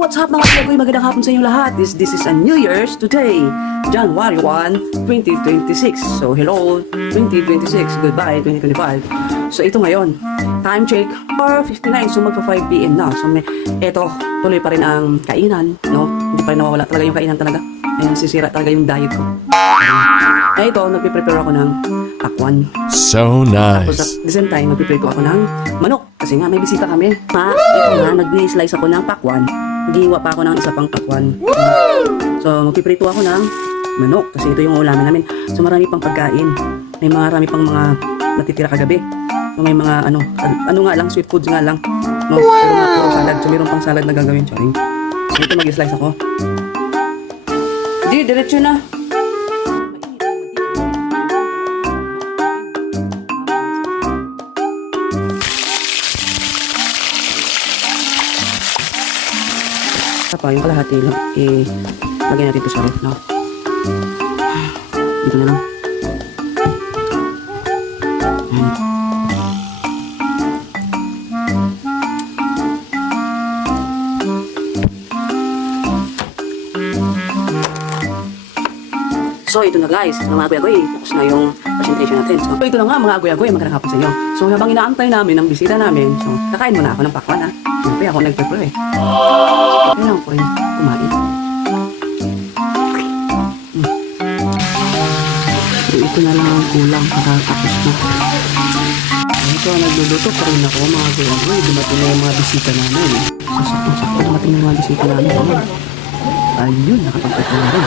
What's up mga kuya? Magandang hapon sa inyo lahat. This is a New Year's today, January 1, 2026. So hello, 2026. Goodbye, 2025. So ito ngayon, time check 4:59. So magpa 5 PM na. So eto, tuloy pa rin ang kainan, no? Hindi pa rin nawawala talaga yung kainan talaga. Ayan, sisira talaga yung diet ko. Ay ito, nagpiprepare ako ng pakwan. So Tapos nice. at the same time, magpiprepare ako ng manok. Kasi nga, may bisita kami. Ito nga, nag-slice ako ng pakwan. Naghihiwa pa ako ng isa pang pakwan. So, magpiprito ako ng manok. Kasi ito yung ulamin namin. So, marami pang pagkain. May marami pang mga natitira kagabi. So, may mga ano nga lang, sweet foods nga lang. No? Pero mga puro salad. So, mayroon pang salad na gagawin. Charing. So, ito mag-slice ako. Di, diretso na. Pa yung kalahati lang lagyan natin ito sa ref, no? Dito na lang. Ayan. So ito na guys, mga agoy-agoy, tapos na yung presentation natin. So ito na nga mga agoy-agoy, magandang hapon sa inyo. So habang inaantay namin ang bisita namin, so kakain muna ako ng pakwan, ha? Siyempre ako nag-prepare eh. Kailangan ko rin kumain. So ito na lang ang kulang para tapos na. So nagluluto pa rin ako mga agoy-agoy. Dumating na yung mga bisita namin. So sakto dumating na yung mga bisita namin. Ayun, nakapagpapit na rin.